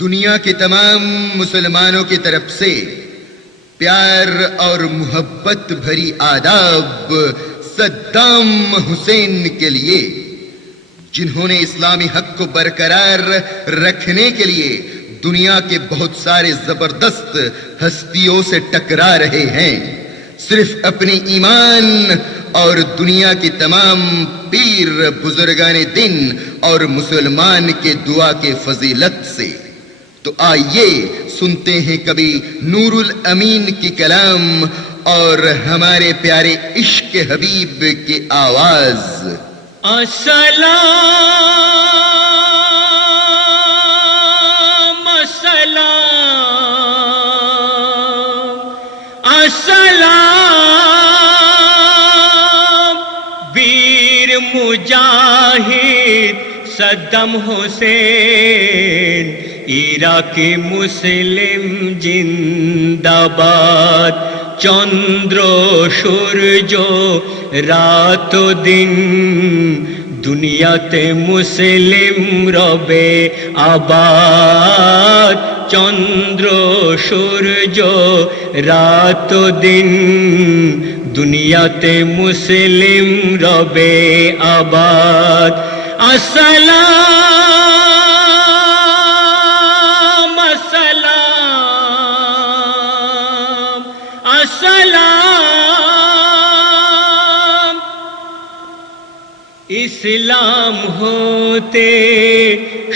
दुनिया के तमाम मुसलमानों की तरफ से प्यार और मोहब्बत भरी आदाब सद्दाम हुसैन के लिए, जिन्होंने इस्लामी हक को बरकरार रखने के लिए दुनिया के बहुत सारे जबरदस्त हस्तियों से टकरा रहे हैं। सिर्फ अपने ईमान और दुनिया की तमाम पीर बुजुर्गाने दिन और मुसलमान के दुआ के फजीलत से। तो आइए सुनते हैं कभी नूरुल अमीन की कलाम और हमारे प्यारे इश्क हबीब की आवाज। अस्सलाम अस्सलाम अस्सलाम वीर मुजाहिद सद्दाम हुसैन, इराकी मुस्लिम जिंदाबाद। चंद्र सूरज रात दिन दुनियाते मुस्लिम रबे आबाद। चंद्र सूरज रात दिन दुनियाते मुस्लिम रबे आबाद। अस्सलाम अस्सलाम अस्सलाम। इस्लाम होते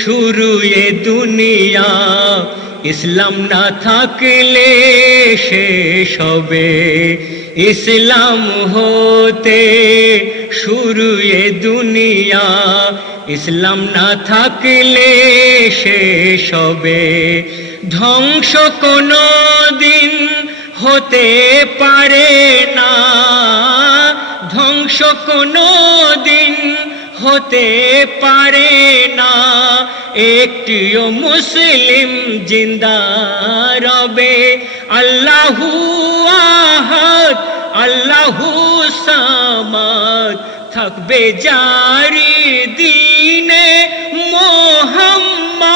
शुरू ये दुनिया, इस्लाम ना থাকলে শেষ হবে। इस्लाम होते शुरू ये दुनिया, इस्लाम ना থাকলে শেষ হবে। ধ্বংস কোনো দিন হতে পারে না, ধ্বংস কোনো দিন হতে পারে না। একটিও মুসলিম জিন্দা রবে। আল্লাহু আহাদ আল্লাহু সামাদ, থাকবে জারি দিনে মোহাম্মদ।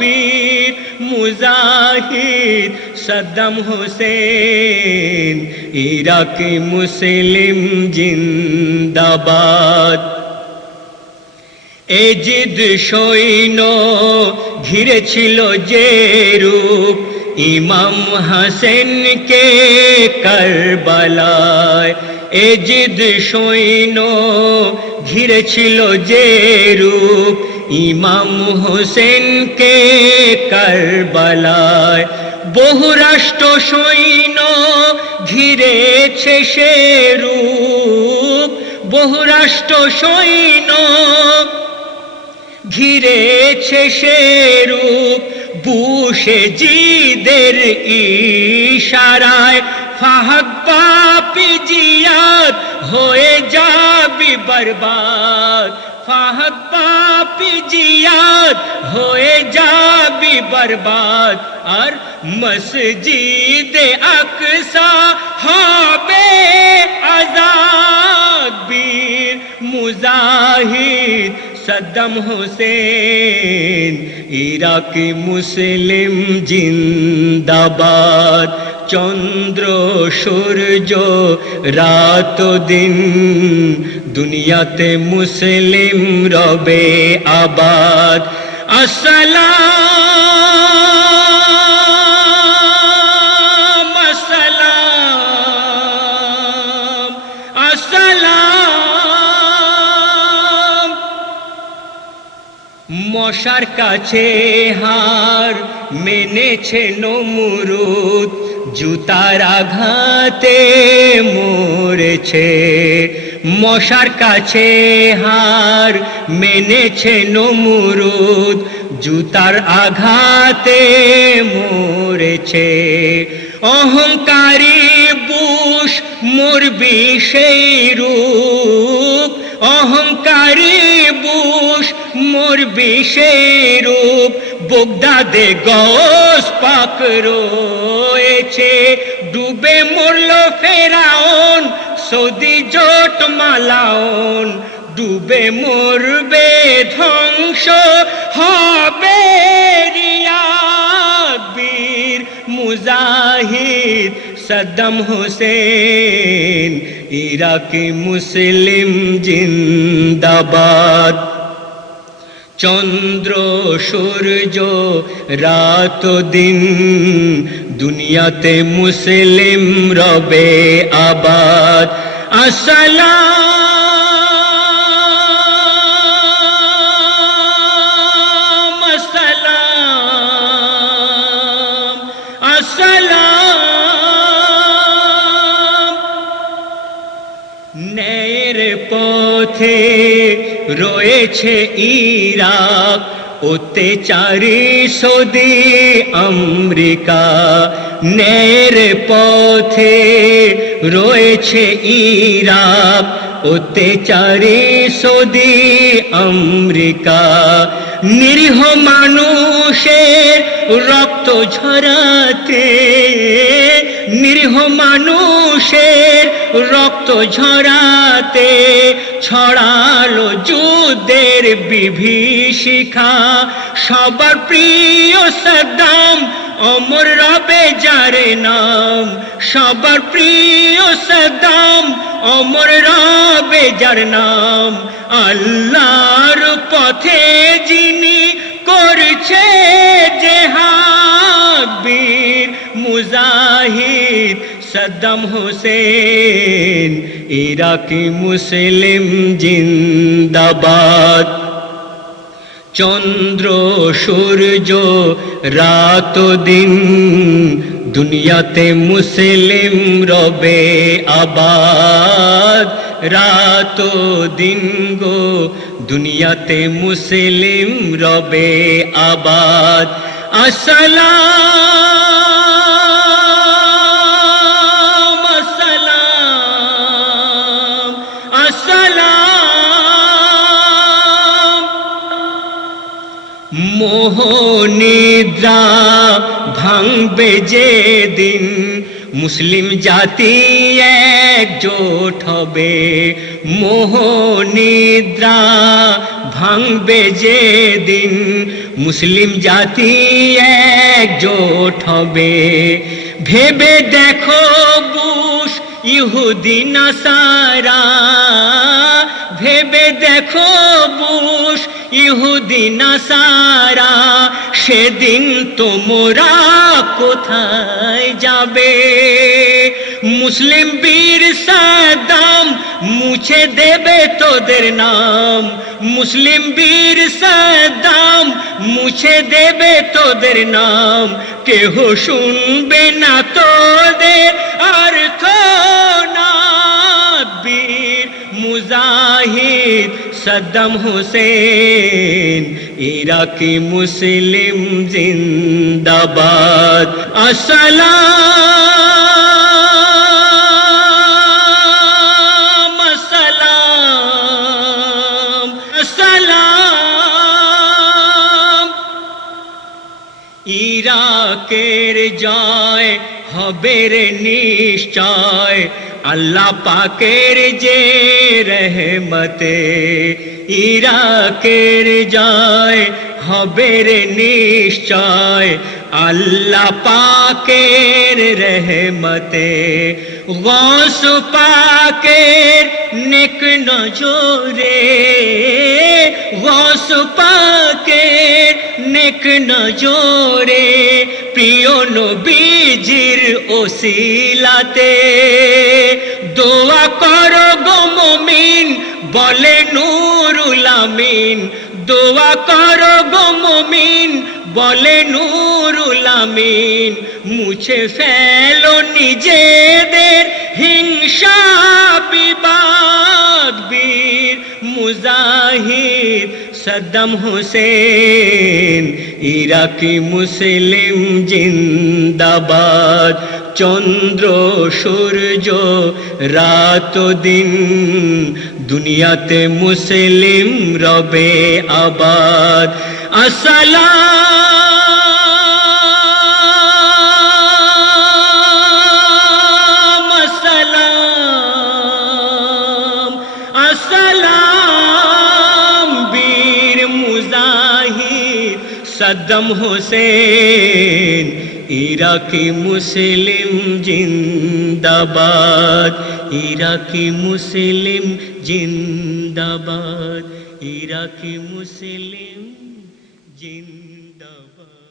বীর মুজাহিদ सद्दाम हुसैन, इराकी मुस्लिम जिंदाबाद। एजिद सैन्य घिरेছিল যে রূপ, ইমাম হাসেনকে কারবালায়। এজিদ সৈন্য ঘিরেছিল যে রূপ, ইমাম হোসেনকে কারবালায়। বহু রাষ্ট্র সৈন্য ঘিরেছে সে রূপ, বহু রাষ্ট্র সৈন্য ঘিরেছে সে রূপ। বুশে জিদের ইশারায় ফাহাদ পাপি জিয়াদ হয়ে যাবি বরবাদ। ফাহাদ পাপি জিয়াদ হয়ে যাবি বরবাদ। আর মসজিদে আকসা হবে আজাদ। বীর মুজাহিদ सद्दाम हुसैन, इराकी मुस्लिम जिंदाबाद। चंद्र सूरज रात दिन दुनियाते मुस्लिम रबे आबाद। अस्सलाम अस्सलाम अस्सलाम। মশার কাছে হার মেনেছে নমরুদ, জুতার আঘাতে মরেছে। মশার কাছে হার মেনেছে নমরুদ, জুতার আঘাতে মরেছে। অহংকারী বুশ মরবি সেই রূপ, অহংকারী বুশ মরবি সেই রূপ। বগদাদে গৌস পাক রয়েছে, ডুবে মরল ফেরাউন সৌদি জোট মালাউন। ডুবে মরবে ধ্বংস হবে সদ্দাম হোসেন, ইরাকি মুসলিম জিন্দাবাদ। চন্দ্র সূর্য রাত দিন, দুনিয়াতে মুসলিম রবে আবাদ। আসসালাম আসসালাম আসসালাম। ন্যায়ের পথে রয়েছে ইরাক, অত্যাচারী সৌদি আমেরিকা। ন্যায়ের পথে রয়েছে ইরাক, অত্যাচারী সৌদি আমেরিকা। নিরীহ মানুষের রক্ত ঝরাতে, নিরীহ মানুষের রক্ত ঝরাতে ছড়ালো যুদ্ধের বিভীষিকা। সবার প্রিয় সাদ্দাম, অমর রবে যার নাম। সবার প্রিয় সাদ্দাম, অমর রবে যার নাম। আল্লাহর পথে যিনি করছে জেহাদ, বীর মুজাহিদ সদ্দাম হোসেন, ইরাকি মুসলিম জিন্দাবাদ। চন্দ্র সূর্য রাত দিন, দুনিয়াতে মুসলিম রবে আবাদ। রাত দিন গো দুনিয়াতে মুসলিম রবে আবাদ। আসসালাম আসসালাম আসসালাম। মোহনিদ্রা ভাঙবে যেদিন, মুসলিম জাতি একজোট হবে। মোহনিদ্রা ভাঙবে যেদিন, মুসলিম জাতি একজোট হবে। ভেবে দেখো বুশ ইহুদি নাসারা, ভেবে দেখো বুশ ইহুদি নাসারা, সেদিন তোমরা কোথায় যাবে? মুসলিম বীর সাদ্দাম মুছে দেবে তোদের নাম। মুসলিম বীর সাদ্দাম মুছে দেবে তোদের নাম। কেহ শুনবে না তোদের আর্তনাদ। বীর মুজাহিদ সদ্দাম হোসেন, ইরাকি মুসলিম জিন্দাবাদ। আসসালাম আসসালাম আসসালাম। ইরাকের জয় হবে রে নিশ্চয়, আল্লাহ পাকের যে রহমতে। ইরাকের জয় হবে রে নিশ্চয়, আল্লাহ পাকের রহমতে। গৌস পাকের নেক নজরে, গৌস পাকের নেক নজরে, প্রিয় নবীজির ওসিলাতে। দোয়া করো গো মুমিন, বলে নূরুল আমিন। দোয়া করো গো মুমিন, বলে নূরুল আমিন। মুছে ফেলো নিজেদের হিংসা বিবাদ। বীর মুজাহিদ সদ্দাম হোসেন, ইরাকি মুসলিম জিন্দাবাদ। চন্দ্র সূর্য রাত দিন, দুনিয়াতে মুসলিম রবে আবাদ। আসসালাম আসসালাম আসসালাম। বীর মুজাহিদ সদ্দাম হোসেন, ইরাকি মুসলিম জিন্দাবাদ, ইরাকি মুসলিম জিন্দাবাদ, ইরাকি মুসলিম জিন্দাবাদ।